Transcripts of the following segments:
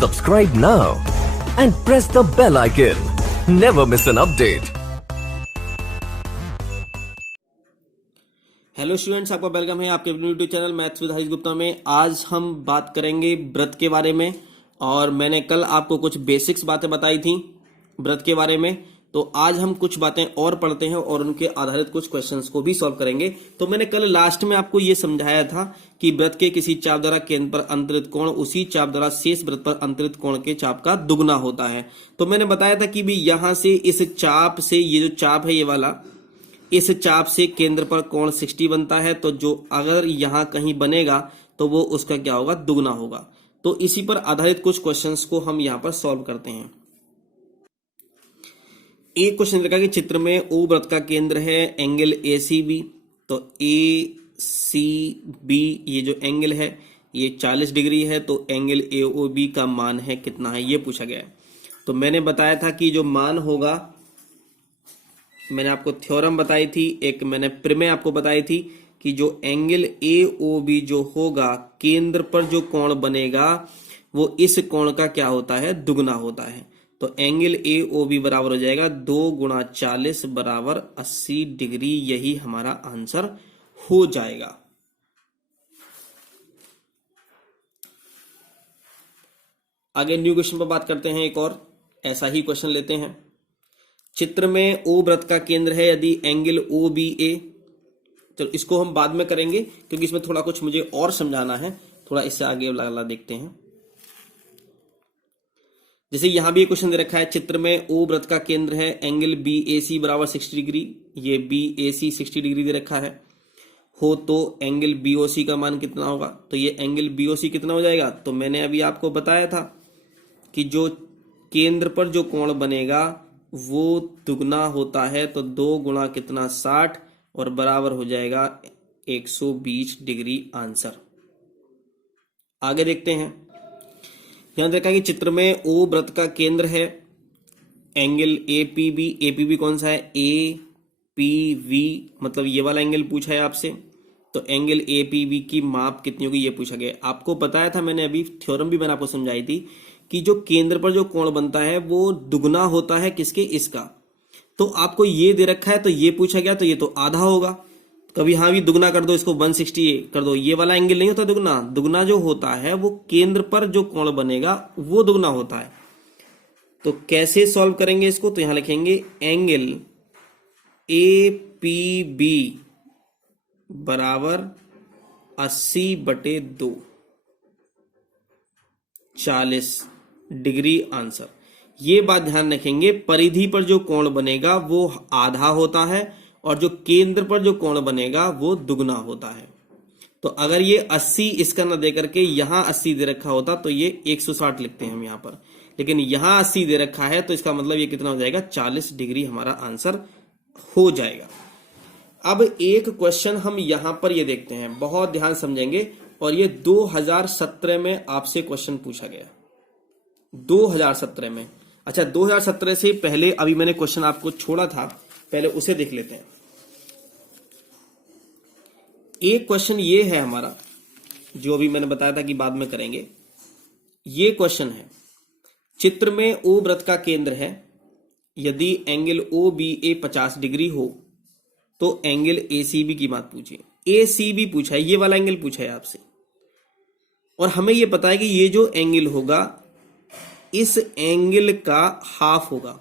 Subscribe now and press the bell icon. Never miss an update. Hello students, आपका welcome है आपके YouTube channel maths with Harish Gupta में। आज हम बात करेंगे व्रत के बारे में। और मैंने कल आपको कुछ बेसिक्स बातें बताई थी व्रत के बारे में, तो आज हम कुछ बातें और पढ़ते हैं और उनके आधारित कुछ क्वेश्चंस को भी सॉल्व करेंगे। तो मैंने कल लास्ट में आपको ये समझाया था कि व्रत के किसी चाप द्वारा केंद्र पर अंतरित कोण उसी चाप द्वारा शेष वृत्त पर अंतरित कोण के चाप का दुगना होता है। तो मैंने बताया था कि भी यहां से इस चाप से, ये जो चाप है ये वाला, इस चाप से केंद्र पर कोण 60 बनता है। तो जो अगर यहां कहीं बनेगा तो वो उसका क्या होगा, दुगना होगा। तो इसी पर आधारित कुछ क्वेश्चंस को हम यहां पर सॉल्व करते हैं। एक क्वेश्चन लिखा कि चित्र में ओ वृत्त का केंद्र है एंगल ACB। तो ACB ये जो एंगल है ये 40 डिग्री है, तो एंगल AOB का मान है कितना है, ये पूछा गया है। तो मैंने बताया था कि जो मान होगा, मैंने आपको थ्योरम बताई थी, एक मैंने प्रमेय आपको बताई थी कि जो एंगल AOB जो होगा, केंद्र पर जो कोण बनेगा वो इस कोण का क्या होता है, दुगना होता है। तो एंगल AOB बराबर हो जाएगा 2 गुणा 40 बराबर 80 डिग्री। यही हमारा आंसर हो जाएगा। आगे न्यू क्वेश्चन पर बात करते हैं। एक और ऐसा ही क्वेश्चन लेते हैं। चित्र में O वृत्त का केंद्र है यदि एंगल OBA, तो इसको हम बाद में करेंगे क्योंकि इसमें थोड़ा कुछ मुझे और समझाना है। थोड़ा इससे आगे वाला देखते हैं। जैसे यहां भी एक क्वेश्चन दे रखा है, चित्र में O वृत्त का केंद्र है एंगल BAC बराबर 60 डिग्री। ये BAC 60 डिग्री दे रखा है हो, तो एंगल BOC का मान कितना होगा। तो ये एंगल BOC कितना हो जाएगा, तो मैंने अभी आपको बताया था कि जो केंद्र पर जो कोण बनेगा वो दुगना होता है। तो 2 गुणा कितना 60 और बराबर हो जाएगा 120 डिग्री आंसर। आगे देखते हैं। यहां देखा कि चित्र में O वृत्त का केंद्र है एंगल APB। APB कौन सा है, APV, मतलब ये वाला एंगल पूछा है आपसे। तो एंगल APB की माप कितनी होगी ये पूछा गया। आपको बताया था मैंने, अभी थ्योरम भी मैंने आपको समझाई थी कि जो केंद्र पर जो कोण बनता है वो दुगना होता है किसके, इसका। तो आपको ये दे रखा है तो ये पूछा गया, तो ये तो आधा होगा। कभी हाँ भी दुगना कर दो, इसको 160 कर दो। ये वाला एंगल नहीं होता दुगना, दुगना जो होता है वो केंद्र पर जो कोण बनेगा वो दुगना होता है। तो कैसे सॉल्व करेंगे इसको, तो यहां लिखेंगे एंगल APB बराबर 80/2 40 डिग्री आंसर। ये बात ध्यान रखेंगे, परिधि पर जो कोण बनेगा वो आधा होता है और जो केंद्र पर जो कोण बनेगा वो दुगना होता है। तो अगर ये 80 इसका ना दे करके यहां 80 दे रखा होता तो ये 160 लिखते हैं हम यहां पर, लेकिन यहां 80 दे रखा है तो इसका मतलब ये कितना हो जाएगा, 40 डिग्री हमारा आंसर हो जाएगा। अब एक क्वेश्चन हम यहां पर ये देखते हैं, बहुत ध्यान समझेंगे। और ये 2017 में आपसे क्वेश्चन पूछा गया, 2017 में। अच्छा, 2017 से पहले अभी मैंने क्वेश्चन आपको छोड़ा था, पहले उसे देख लेते हैं। एक क्वेश्चन ये है हमारा, जो अभी मैंने बताया था कि बाद में करेंगे। ये क्वेश्चन है, चित्र में O वृत्त का केंद्र है यदि एंगल OBA 50 डिग्री हो तो एंगल ACB की बात पूछिए। ACB पूछा है, ये वाला एंगल पूछा है आपसे। और हमें ये पता है कि ये जो एंगल होगा इस एंगल का हाफ होगा।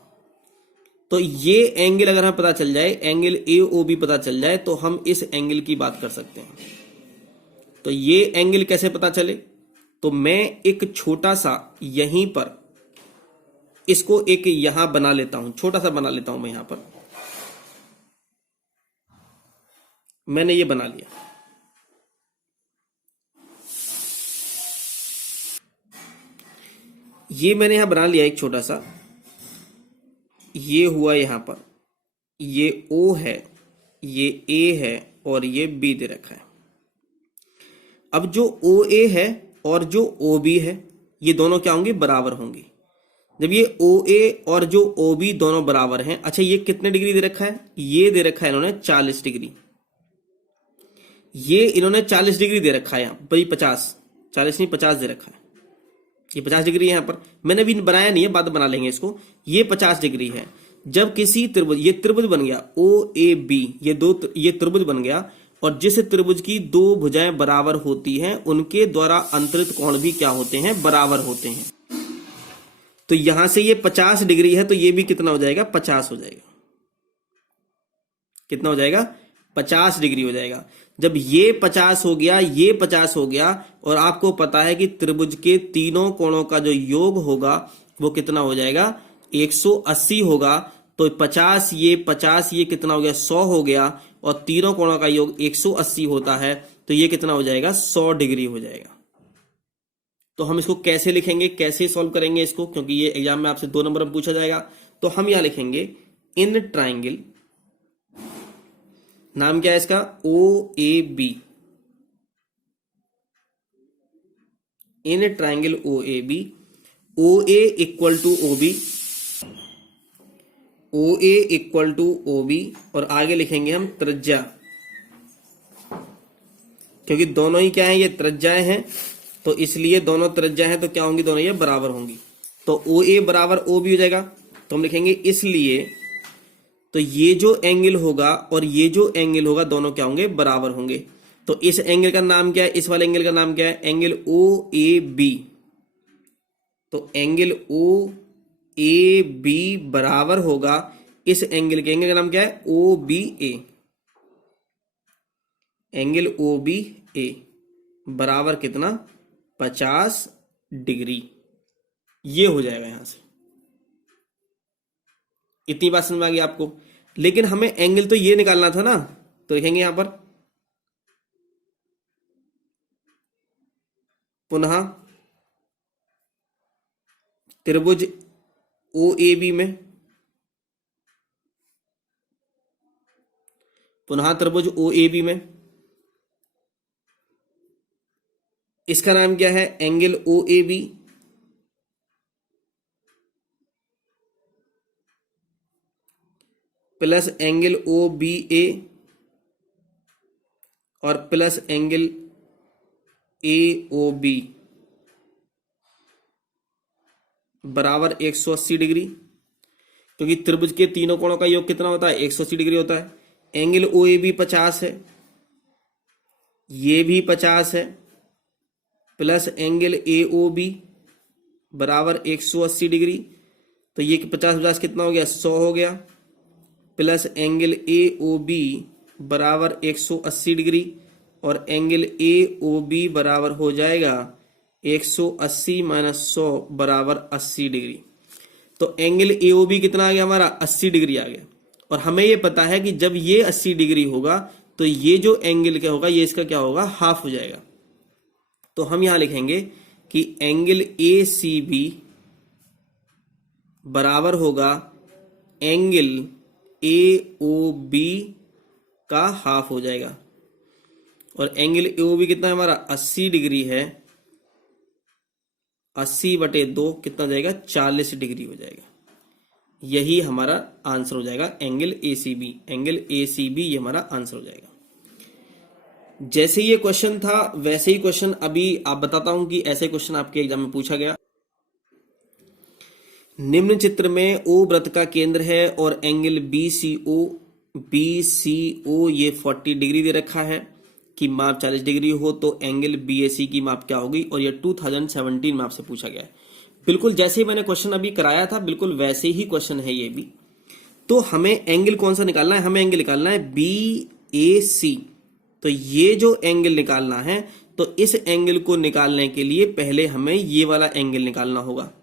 तो ये एंगल अगर हमें पता चल जाए, एंगल AOB पता चल जाए, तो हम इस एंगल की बात कर सकते हैं। तो ये एंगल कैसे पता चले, तो मैं एक छोटा सा यहीं पर इसको एक यहां बना लेता हूं, छोटा सा बना लेता हूं मैं यहां पर। मैंने ये बना लिया। ये मैंने यहां बना लिया एक छोटा सा, ये हुआ यहां पर, ये O है, ये A है और ये B दे रखा है। अब जो OA है और जो OB है ये दोनों क्या होंगे, बराबर होंगे। जब ये OA और जो OB दोनों बराबर हैं, अच्छा ये कितने डिग्री दे रखा है, ये दे रखा है इन्होंने 40 डिग्री। ये इन्होंने 40 डिग्री दे रखा है, यहाँ भाई 50, 40 नहीं 50 दे रखा है, ये 50 डिग्री है। यहाँ पर मैंने भी बनाया नहीं है, बाद में बना लेंगे इसको। ये 50 डिग्री है। जब किसी त्रिभुज, ये त्रिभुज बन गया OAB, ये त्रिभुज बन गया, और जिस त्रिभुज की दो भुजाएं बराबर होती हैं उनके द्वारा अंतरित कोण भी क्या होते हैं, बराबर होते हैं। तो यहां से ये 50 डिग्री है, तो ये भी कितना हो जाएगा, 50 हो जाएगा। कितना हो जाएगा, 50 डिग्री हो जाएगा। जब ये 50 हो गया, ये 50 हो गया, और आपको पता है कि त्रिभुज के तीनों कोणों का जो योग होगा वो कितना हो जाएगा, 180 होगा। तो 50 ये कितना हो गया, 100 हो गया, और तीनों कोणों का योग 180 होता है, तो ये कितना हो जाएगा, 100 डिग्री हो जाएगा। तो हम इसको कैसे लिखेंगे, कैसे सॉल्व करेंगे इसको, क्योंकि ये एग्जाम में आपसे 2 नंबर में पूछा जाएगा। तो हम यहां लिखेंगे इन ट्राइंगल, नाम क्या है इसका, OAB, in triangle OAB, OA equal to OB, OA equal to OB, और आगे लिखेंगे हम त्रिज्या, क्योंकि दोनों ही क्या है, ये त्रिज्याएं हैं, तो इसलिए दोनों त्रिज्या हैं, तो क्या होंगी, दोनों ये बराबर होंगी। तो OA बराबर OB हो जाएगा। तो हम लिखेंगे इसलिए, तो ये जो एंगल होगा और ये जो एंगल होगा दोनों क्या होंगे, बराबर होंगे। तो इस एंगल का नाम क्या है, इस वाले एंगल का नाम क्या है, एंगल OAB। तो एंगल OAB बराबर होगा इस एंगल के, एंगल का नाम क्या है, OBA। एंगल OBA बराबर कितना, 50 डिग्री। ये हो जाएगा यहां से। इतनी बात समझ में आ गई आपको। लेकिन हमें एंगल तो ये निकालना था ना, तो लिखेंगे यहां पर पुनः त्रिभुज OAB में, पुनः त्रिभुज OAB में, इसका नाम क्या है, angle OAB, plus angle OBA, और प्लस एंगल AOB बराबर 180 डिग्री। क्योंकि त्रिभुज के तीनों कोणों का योग कितना होता है, 180 डिग्री होता है। एंगल OAB 50 है, ये भी 50 है, प्लस एंगल AOB बराबर 180 डिग्री। तो ये 50 कितना हो गया, 100 हो गया, प्लस एंगल AOB बराबर 180 डिग्री, और एंगल AOB बराबर हो जाएगा 180 माइनस 100 बराबर 80 डिग्री। तो एंगल AOB कितना आ गया हमारा, 80 डिग्री आ गया। और हमें ये पता है कि जब ये 80 डिग्री होगा तो ये जो एंगल क्या होगा, ये इसका क्या होगा, हाफ हो जाएगा। तो हम यहां लिखेंगे कि एंगल ACB बराबर होगा एंगल AOB का हाफ हो जाएगा। और एंगल AOB कितना है हमारा, 80 डिग्री है, 80/2 कितना हो जाएगा, 40 डिग्री हो जाएगा। यही हमारा आंसर हो जाएगा, एंगल ACB। एंगल ACB ये हमारा आंसर हो जाएगा। जैसे ये क्वेश्चन था वैसे ही क्वेश्चन अभी आप बताता हूं कि ऐसे क्वेश्चन आपके एग्जाम में पूछा गया। निम्न चित्र में O वृत्त का केंद्र है और एंगल BCO ये 40 डिग्री दे रखा है कि माप 40 डिग्री हो तो एंगल BAC की माप क्या होगी, और ये 2017 में आपसे पूछा गया है। बिल्कुल जैसे ही मैंने क्वेश्चन अभी कराया था बिल्कुल वैसे ही क्वेश्चन है ये भी। तो हमें एंगल कौन सा निकालना है, हमें एंगल निकालना है BAC। तो ये जो एंगल निकालना है, तो इस एंगल को निकालने के लिए पहले हमें ये वाला एंगल निकालना होगा।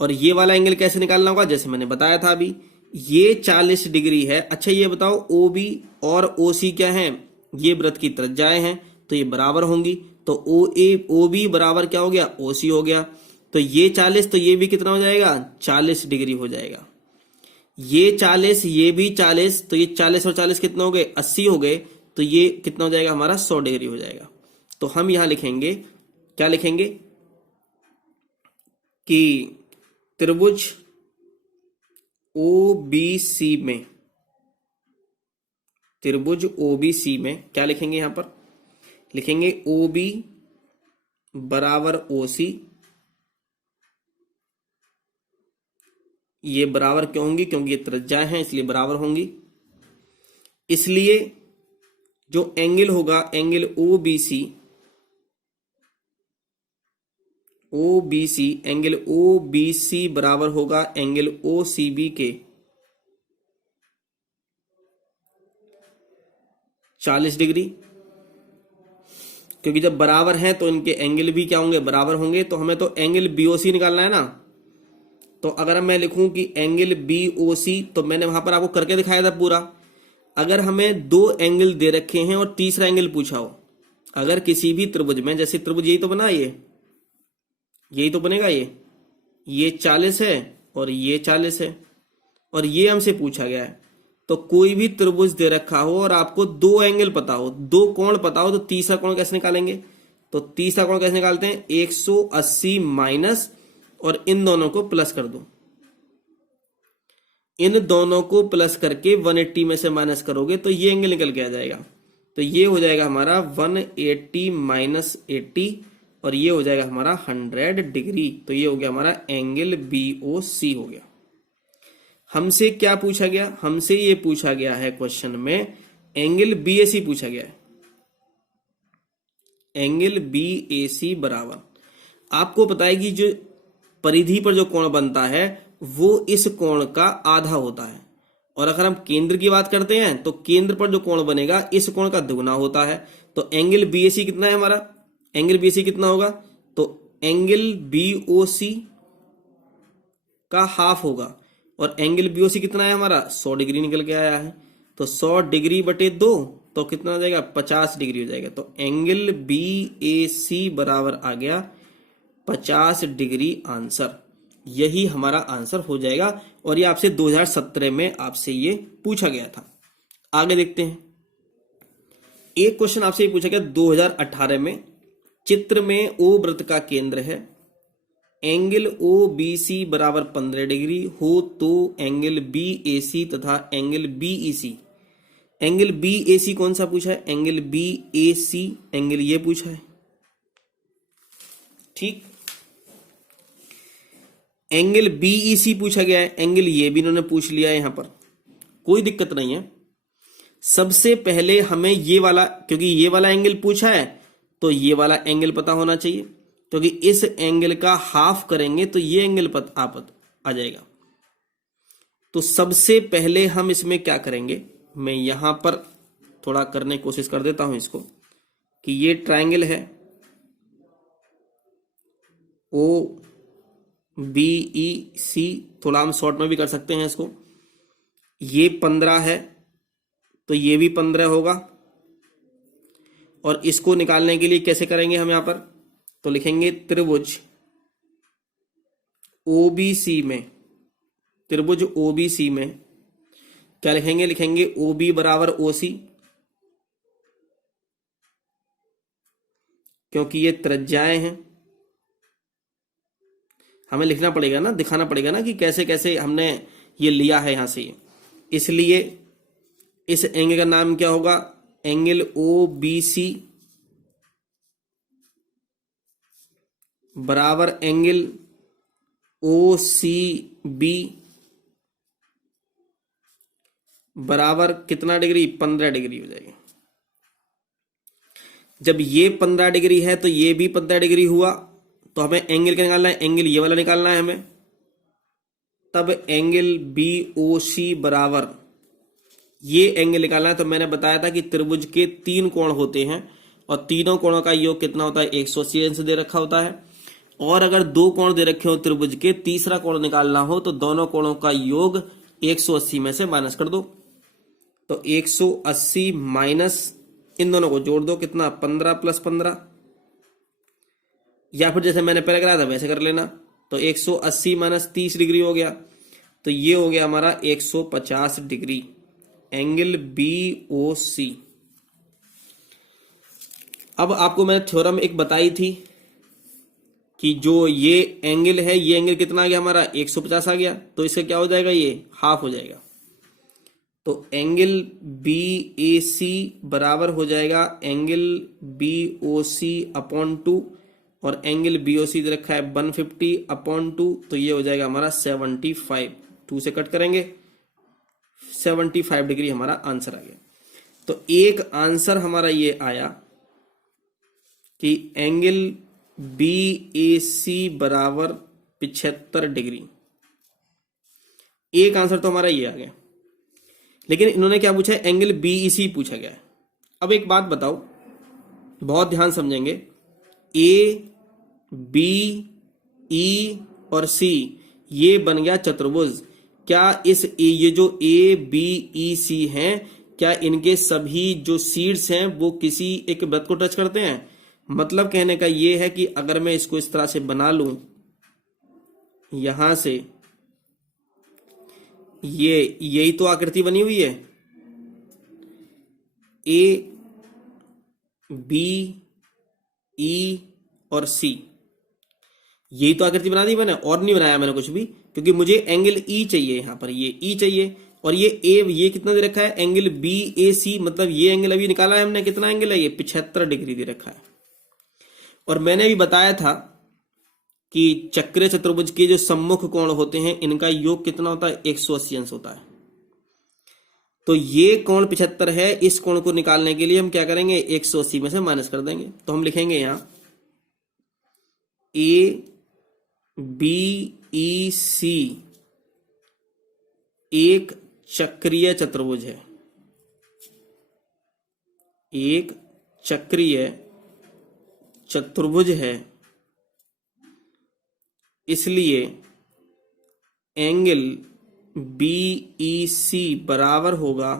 और ये वाला एंगल कैसे निकालना होगा, जैसे मैंने बताया था अभी, ये 40 डिग्री है। अच्छा ये बताओ OB और OC क्या है, ये वृत्त की त्रिज्याएं हैं, तो ये बराबर होंगी। तो OB बराबर क्या हो गया, OC हो गया। तो ये 40, तो ये भी कितना हो जाएगा, 40 डिग्री हो जाएगा। ये 40, ये भी 40, तो ये 40 और 40 कितना हो गए, 80 हो गए। तो ये कितना हो जाएगा हमारा, 100 डिग्री हो जाएगा। तो हम यहां लिखेंगे, क्या लिखेंगे कि त्रिभुज OBC में, त्रिभुज OBC में क्या लिखेंगे, यहां पर लिखेंगे OB बराबर OC ये बराबर क्यों होंगी? क्योंकि ये त्रिज्याएं हैं इसलिए बराबर होंगी। इसलिए जो एंगल होगा एंगल OBC एंगल OBC बराबर होगा एंगल OCB के 40 डिग्री, क्योंकि जब बराबर हैं तो इनके एंगल भी क्या होंगे? बराबर होंगे। तो हमें तो एंगल BOC निकालना है ना। तो अगर मैं लिखूं कि एंगल BOC, तो मैंने वहां पर आपको करके दिखाया था पूरा। अगर हमें दो एंगल दे रखे हैं और तीसरा एंगल पूछा हो, अगर किसी भी त्रिभुज में, जैसे त्रिभुज यही तो बना, यही तो बनेगा, ये 40 है और ये 40 है और ये हमसे पूछा गया है। तो कोई भी त्रिभुज दे रखा हो और आपको दो एंगल पता हो, दो कोण पता हो, तो तीसरा कोण कैसे निकालेंगे? तो तीसरा कोण कैसे निकालते हैं? 180 माइनस और इन दोनों को प्लस कर दो। इन दोनों को प्लस करके 180 में से माइनस करोगे तो ये एंगल निकल के आ जाएगा। तो ये हो जाएगा हमारा 180 माइनस 80 और ये हो जाएगा हमारा 100 डिग्री। तो ये हो गया हमारा एंगल BOC हो गया। हमसे क्या पूछा गया? हमसे ये पूछा गया है क्वेश्चन में एंगल BAC पूछा गया है। एंगल BAC बराबर, आपको पता है कि जो परिधि पर जो कोण बनता है वो इस कोण का आधा होता है, और अगर हम केंद्र की बात करते हैं तो केंद्र पर जो कोण बनेगा इस कोण का दुगुना होता है। तो एंगल BAC कितना है हमारा? एंगल BAC कितना होगा? तो एंगल BOC का हाफ होगा और एंगल BOC कितना है हमारा? 100 डिग्री निकल के आया है। तो 100 डिग्री बटे 2 तो कितना हो जाएगा? 50 डिग्री हो जाएगा। तो एंगल BAC बराबर आ गया 50 डिग्री आंसर। यही हमारा आंसर हो जाएगा और ये आपसे 2017 में आपसे ये पूछा गया था। आगे देखते हैं। एक क्वेश्चन आपसे ये पूछा गया 2018 में। चित्र में O वृत्त का केंद्र है, एंगल OBC बराबर 15 डिग्री हो तो एंगल BAC तथा एंगल BEC। एंगल BAC कौन सा पूछा है? एंगल BAC एंगल ये पूछा है, ठीक। एंगल BEC पूछा गया है, एंगल ये भी इन्होंने पूछ लिया है, यहां पर कोई दिक्कत नहीं है। सबसे पहले हमें ये वाला, क्योंकि ये वाला एंगल पूछा है तो ये वाला एंगल पता होना चाहिए, क्योंकि इस एंगल का हाफ करेंगे तो ये एंगल आ जाएगा। तो सबसे पहले हम इसमें क्या करेंगे, मैं यहां पर थोड़ा करने की कोशिश कर देता हूं इसको, कि ये ट्रायंगल है OBEC, थोड़ा हम शॉर्ट में भी कर सकते हैं इसको। ये 15 है तो ये भी 15 होगा, और इसको निकालने के लिए कैसे करेंगे हम यहां पर? तो लिखेंगे त्रिभुज OBC में, त्रिभुज OBC में क्या लिखेंगे? लिखेंगे OB बराबर OC, क्योंकि ये त्रिज्याएं हैं। हमें लिखना पड़ेगा ना, दिखाना पड़ेगा ना कि कैसे कैसे हमने ये लिया है यहां से। इसलिए इस एंगल का नाम क्या होगा? एंगल OBC बराबर एंगल OCB बराबर कितना डिग्री? 15 डिग्री हो जाएगी। जब ये 15 डिग्री है तो ये भी 15 डिग्री हुआ, तो हमें एंगल क्या निकालना है? एंगल ये वाला निकालना है हमें। तब एंगल BOC बराबर ये एंगल निकालना है। तो मैंने बताया था कि त्रिभुज के 3 कोण होते हैं और तीनों कोणों का योग कितना होता है? 180 अंश दे रखा होता है। और अगर 2 कोण दे रखे हो त्रिभुज के, तीसरा कोण निकालना हो तो दोनों कोणों का योग 180 में से माइनस कर दो। तो 180 माइनस इन दोनों को जोड़ दो, कितना? 15 प्लस 15, या फिर जैसे मैंने पहले कराया था वैसे कर लेना। तो 180 माइनस 30 डिग्री हो गया, तो ये हो गया हमारा 150 डिग्री, एंगल BOC। अब आपको मैंने थ्योरम एक बताई थी कि जो ये एंगल है, ये एंगल कितना आ गया हमारा? 150 आ गया, तो इससे क्या हो जाएगा? ये हाफ हो जाएगा। तो एंगल BAC बराबर हो जाएगा एंगल BOC अपॉन 2, और एंगल BOC दे रखा है 150 अपॉन 2, तो ये हो जाएगा हमारा 75। 2 से कट करेंगे, 75 डिग्री हमारा आंसर आ गया। तो एक आंसर हमारा ये आया कि एंगल BAC बराबर 75 डिग्री। एक आंसर तो हमारा ये आ गया, लेकिन इन्होंने क्या पूछा है, एंगल BEC पूछा गया है। अब एक बात बताओ, बहुत ध्यान समझेंगे, A, B, E और C ये बन गया चतुर्भुज। क्या ये जो ABEC हैं, क्या इनके सभी जो सीड्स हैं वो किसी एक वृत्त को टच करते हैं? मतलब कहने का ये है कि अगर मैं इसको इस तरह से बना लूं, यहां से यही तो आकृति बनी हुई है, A, B, E और C, यही तो आकृति बना दी मैंने, और नहीं बनाया मैंने कुछ भी, क्योंकि मुझे एंगल E चाहिए, यहां पर ये E चाहिए, और ये कितना दे रखा है, एंगल BAC, मतलब ये एंगल अभी निकाला है हमने, कितना एंगल है ये, 75 डिग्री दे रखा है। और मैंने अभी बताया था कि चक्रीय चतुर्भुज के जो सम्मुख कोण होते हैं इनका योग कितना होता है, 180 अंश होता है। तो ये कोण 75 है, इस कोण को निकालने के लिए हम क्या करेंगे, 180 में से माइनस कर देंगे। तो हम लिखेंगे यहां ABEC एक चक्रीय चतुर्भुज है, एक चक्रीय चतुर्भुज है, इसलिए एंगल BEC बराबर होगा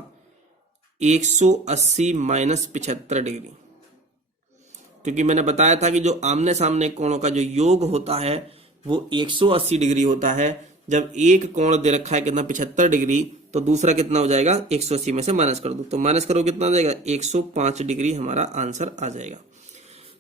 180 माइनस 75 डिग्री। क्योंकि मैंने बताया था कि जो आमने सामने कोणों का जो योग होता है वो 180 डिग्री होता है। जब एक कोण दे रखा है कितना, 75 डिग्री, तो दूसरा कितना हो जाएगा, 180 में से माइनस कर दो, तो माइनस करो कितना आ जाएगा, 105 डिग्री हमारा आंसर आ जाएगा।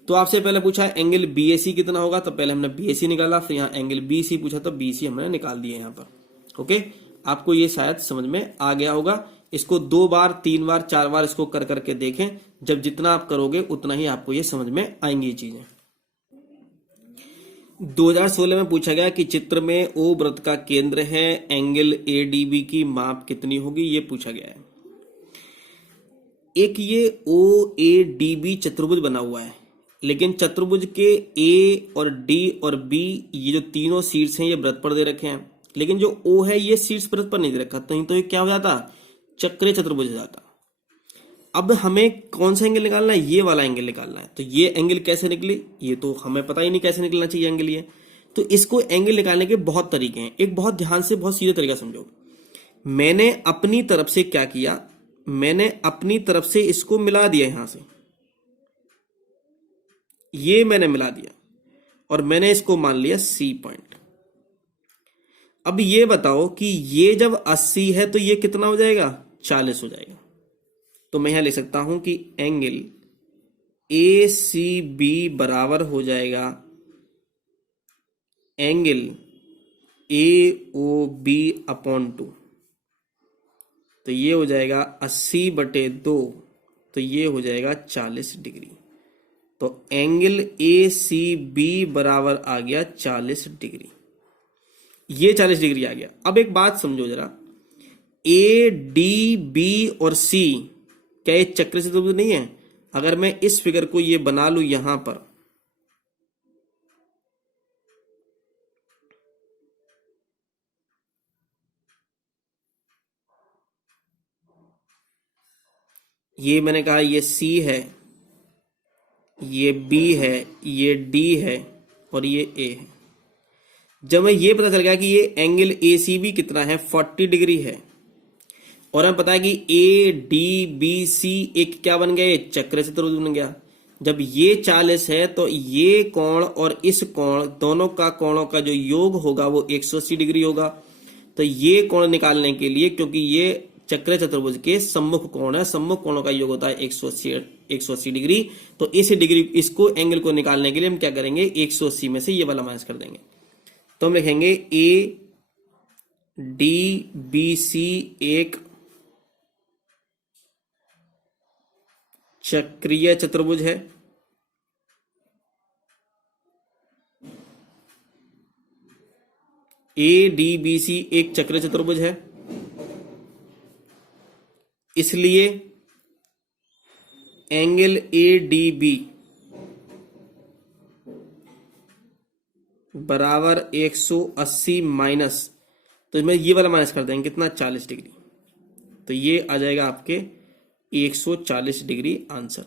तो आपसे पहले पूछा एंगल BAC कितना होगा, तो पहले हमने BAC निकाला, फिर यहाँ एंगल BC पूछा तो BC हमने निकाल दिया यहाँ पर। ओके, आपको ये शायद समझ में आ गया होगा। इसको 2 बार 3 बार 4 बार इसको कर करके देखें, जब जितना आप करोगे उतना ही आपको ये समझ में आएंगी ये चीजें। 2016 में पूछा गया कि चित्र में O वृत्त का केंद्र है, एंगल ADB की माप कितनी होगी, ये पूछा गया है। एक ये OADB चतुर्भुज बना हुआ है, लेकिन चतुर्भुज के A और D और B ये जो तीनों शीर्ष हैं ये वृत्त पर दे रखे हैं, लेकिन जो O है ये शीर्ष वृत्त पर नहीं दे रखा, तो ये क्या हो जाता, चक्रीय चतुर्भुज हो जाता। अब हमें कौन सा एंगल निकालना है, ये वाला एंगल निकालना है। तो ये एंगल कैसे निकले, ये तो हमें पता ही नहीं कैसे निकलना चाहिए एंगल ये। तो इसको एंगल निकालने के बहुत तरीके हैं, एक बहुत ध्यान से बहुत सीधा तरीका समझो। मैंने अपनी तरफ से क्या किया, मैंने अपनी तरफ से इसको मिला दिया, यहां से ये मैंने मिला दिया और मैंने इसको मान लिया C पॉइंट। अब ये बताओ कि ये जब 80 है तो ये कितना हो जाएगा, 40 हो जाएगा। तो मैं यहां लिख सकता हूं कि एंगल ACB बराबर हो जाएगा एंगल AOB अपॉन 2। तो ये हो जाएगा 80/2, तो ये हो जाएगा 40 डिग्री। तो एंगल ACB बराबर आ गया 40 डिग्री, ये 40 डिग्री आ गया। अब एक बात समझो जरा, ADB और C क्या ये चक्र से चतुर्भुज नहीं है? अगर मैं इस फिगर को ये बना लूं यहां पर, ये मैंने कहा ये C है, ये B है, ये D है और ये A है। जब मैं ये पता चल गया कि ये एंगल ACB कितना है, 40 डिग्री है, और हमें पता है कि ADBC एक क्या बन गया, चक्र चतुर्भुज बन गया। जब ये 40 है तो ये कोण और इस कोण दोनों का कोणों का जो योग होगा वो 180 डिग्री होगा। तो ये कोण निकालने के लिए, क्योंकि ये चक्र चतुर्भुज के सम्मुख कोण है, सम्मुख कोणों का योग होता है 180 डिग्री, तो इस डिग्री इसको एंगल को निकालने के लिए हम क्या करेंगे, 180 में से ये वाला माइनस कर देंगे। तो हम लिखेंगे ADBC एक चक्रीय चतुर्भुज है, ADBC एक चक्र चतुर्भुज है, इसलिए एंगल ADB बराबर 180 माइनस, तो इसमें ये वाला माइनस कर देंगे कितना, 40 डिग्री। तो ये आ जाएगा आपके 140 डिग्री आंसर।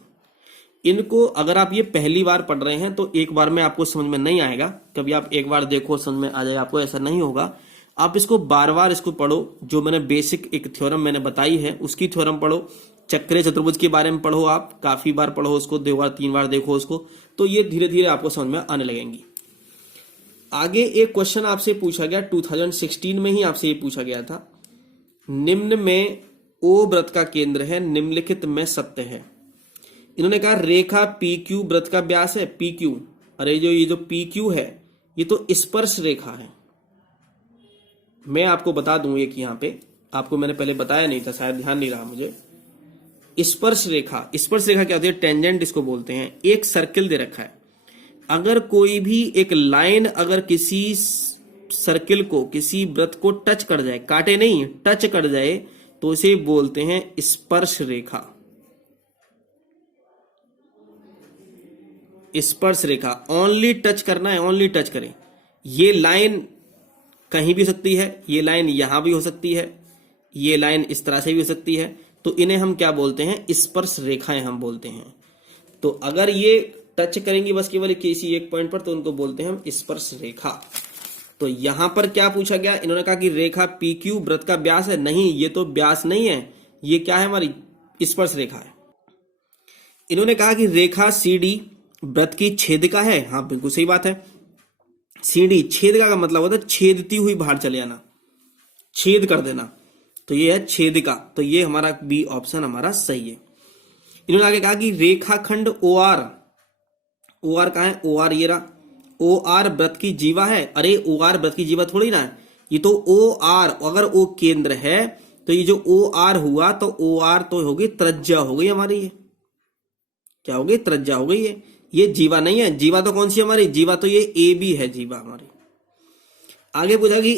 इनको अगर आप ये पहली बार पढ़ रहे हैं तो एक बार में आपको समझ में नहीं आएगा, कभी आप एक बार देखो समझ में आ जाएगा आपको, ऐसा नहीं होगा। आप इसको बार बार इसको पढ़ो, जो मैंने बेसिक एक थ्योरम मैंने बताई है उसकी थ्योरम पढ़ो, चक्रे चतुर्भुज के बारे में पढ़ो, आप काफी बार पढ़ो उसको, 2 बार 3 बार देखो उसको, तो ये धीरे धीरे आपको समझ में आने लगेंगी। आगे एक क्वेश्चन आपसे पूछा गया 2016 में ही आपसे ये पूछा गया था, निम्न में O वृत्त का केंद्र है, निम्नलिखित में सत्य है। इन्होंने कहा रेखा PQ वृत्त का व्यास है, PQ, अरे ये जो PQ है ये तो स्पर्श रेखा है। मैं आपको बता दूं एक, यहाँ पे आपको मैंने पहले बताया नहीं था, शायद ध्यान नहीं रहा मुझे। स्पर्श रेखा क्या होती है, टेंजेंट इसको बोलते हैं। एक सर्किल दे रखा है, अगर कोई भी एक लाइन अगर किसी सर्किल को, किसी वृत्त को टच कर जाए, काटे नहीं, टच कर जाए, तो इसे बोलते हैं स्पर्श रेखा। स्पर्श रेखा ओनली टच करना है, ओनली टच करें। ये लाइन कहीं भी हो सकती है, ये लाइन यहां भी हो सकती है, ये लाइन इस तरह से भी हो सकती है, तो इन्हें हम क्या बोलते हैं, स्पर्श रेखाएं हम बोलते हैं। तो अगर ये टच करेंगी बस केवल किसी एक पॉइंट पर, तो उनको बोलते हैं हम स्पर्श रेखा। तो यहां पर क्या पूछा गया, इन्होंने कहा कि रेखा PQ वृत्त का व्यास है, नहीं ये तो व्यास नहीं है, ये क्या है, हमारी स्पर्श रेखा है। इन्होंने कहा कि रेखा CD वृत्त की छेदिका है, हाँ बिल्कुल सही बात है। CD छेदिका का मतलब होता है छेदती हुई बाहर चले आना, छेद कर देना, तो ये है छेदिका, तो ये हमारा B ऑप्शन हमारा सही है। इन्होंने आगे कहा कि रेखाखंड OR कहाँ है, OR ये रहा, OR वृत्त की जीवा है, अरे OR वृत्त की जीवा थोड़ी ना है, ये तो OR, अगर O केंद्र है तो ये जो OR हुआ, तो OR तो होगी त्रिज्या हो गई हमारी, ये क्या हो गई, त्रिज्या हो गई, ये जीवा नहीं है। जीवा तो कौन सी हमारी, जीवा तो ये AB है, जीवा हमारी। आगे पूछा कि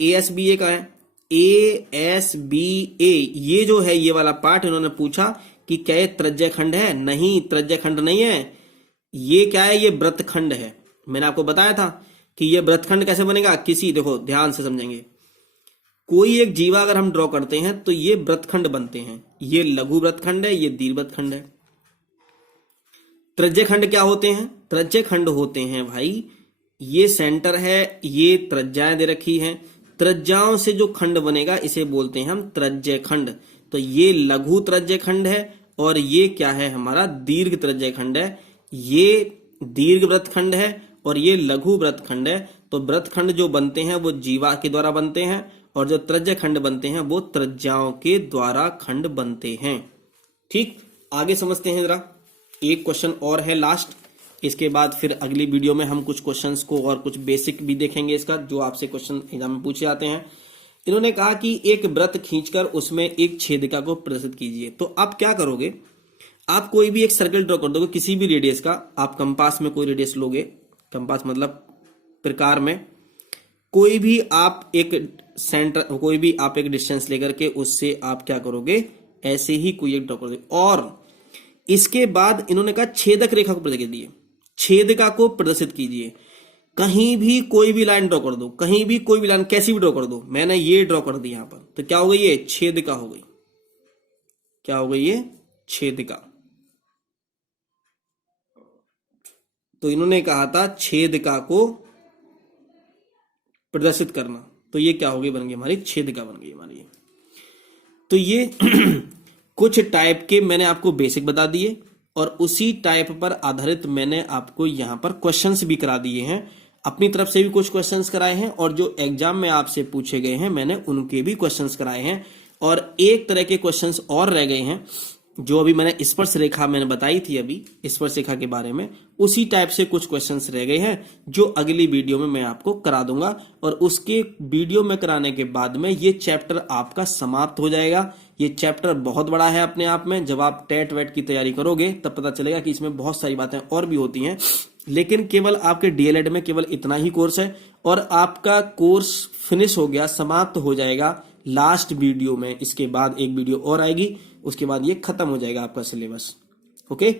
ASBA का है, ASBA ये जो है, ये वाला पार्ट इन्होंने पूछा कि क्या ये त्रिज्याखंड है, नहीं त्रिज्याखंड नहीं है, ये क्या है, ये वृत्तखंड है। मैंने आपको बताया था कि ये वृत्तखंड कैसे बनेगा, किसी, देखो ध्यान से समझेंगे, कोई एक जीवा अगर हम ड्रॉ करते हैं तो ये वृत्तखंड बनते हैं, ये लघु वृत्तखंड है, ये दीर्घ वृत्तखंड है। त्रिज्याखंड क्या होते हैं, त्रिज्याखंड होते हैं भाई, ये सेंटर है, ये त्रिज्याएं दे रखी हैं, त्रिज्याओं से जो खंड बनेगा इसे बोलते हैं हम त्रिज्याखंड। तो ये लघु त्रिज्याखंड है और ये क्या है, हमारा दीर्घ त्रिज्याखंड है। ये दीर्घ वृत्तखंड है और ये लघु वृत्तखंड है। तो वृत्तखंड जो बनते हैं वो जीवा के द्वारा बनते हैं, और जो त्रिज्याखंड बनते हैं वो त्रिज्याओं के द्वारा खंड बनते हैं। ठीक, आगे समझते हैं जरा। एक क्वेश्चन और है लास्ट, इसके बाद फिर अगली वीडियो में हम कुछ क्वेश्चंस को और कुछ बेसिक भी देखेंगे इसका, जो आपसे क्वेश्चन एग्जाम में पूछे जाते हैं। इन्होंने कहा कि एक वृत्त खींचकर उसमें एक छेदिका को प्रदर्शित कीजिए। तो आप क्या करोगे, आप कोई भी एक सर्कल ड्रॉ कर दोगे किसी भी रेडियस का, आप कंपास में कोई रेडियस लोगे, कंपास मतलब प्रकार में कोई भी आप एक सेंटर, कोई भी आप एक डिस्टेंस लेकर के उससे आप क्या करोगे, ऐसे ही कोई एक ड्रॉ करोगे। और इसके बाद इन्होंने कहा छेदक रेखा को प्रदर्शित कीजिए, छेदिका को प्रदर्शित कीजिए। कहीं भी कोई भी लाइन ड्रॉ कर दो, कहीं भी कोई भी लाइन कैसी भी ड्रॉ कर दो, मैंने ये ड्रॉ कर दी यहां पर, तो क्या हो गई, ये छेदिका हो गई। क्या हो गई, ये छेदिका। तो इन्होंने कहा था छेदिका को प्रदर्शित करना, तो ये क्या हो गई, बन गई हमारी छेदिका, बन गई हमारी। तो ये कुछ टाइप के मैंने आपको बेसिक बता दिए, और उसी टाइप पर आधारित मैंने आपको यहां पर क्वेश्चंस भी करा दिए हैं। अपनी तरफ से भी कुछ क्वेश्चंस कराए हैं, और जो एग्जाम में आपसे पूछे गए हैं मैंने उनके भी क्वेश्चंस कराए हैं। और एक तरह के क्वेश्चंस और रह गए हैं, जो अभी मैंने स्पर्श रेखा मैंने बताई थी अभी, स्पर्श रेखा के बारे में, उसी टाइप से कुछ क्वेश्चंस रह गए हैं जो अगली वीडियो में मैं आपको करा दूंगा। और उसके वीडियो में कराने के बाद में ये चैप्टर आपका समाप्त हो जाएगा। ये चैप्टर बहुत बड़ा है अपने आप में, जब आप टेट वेट की तैयारी करोगे तब पता चलेगा कि इसमें बहुत सारी बातें और भी होती हैं। लेकिन केवल आपके डीएलएड में केवल इतना ही कोर्स है और आपका कोर्स फिनिश हो गया, समाप्त हो जाएगा लास्ट वीडियो में। इसके बाद एक वीडियो और आएगी, उसके बाद ये खत्म हो जाएगा आपका सिलेबस। ओके,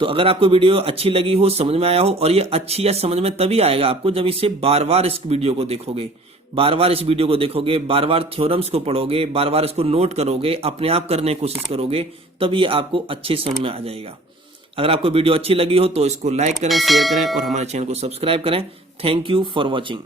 तो अगर आपको वीडियो अच्छी लगी हो, समझ में आया हो, और ये अच्छी या समझ में तभी आएगा आपको जब इसे बार बार इस वीडियो को देखोगे, बार बार इस वीडियो को देखोगे, बार बार थ्योरम्स को पढ़ोगे, बार बार इसको नोट करोगे, अपने आप करने की कोशिश करोगे, तब ये आपको अच्छे समझ में आ जाएगा। अगर आपको वीडियो अच्छी लगी हो तो इसको लाइक करें, शेयर करें और हमारे चैनल को सब्सक्राइब करें। Thank you for watching.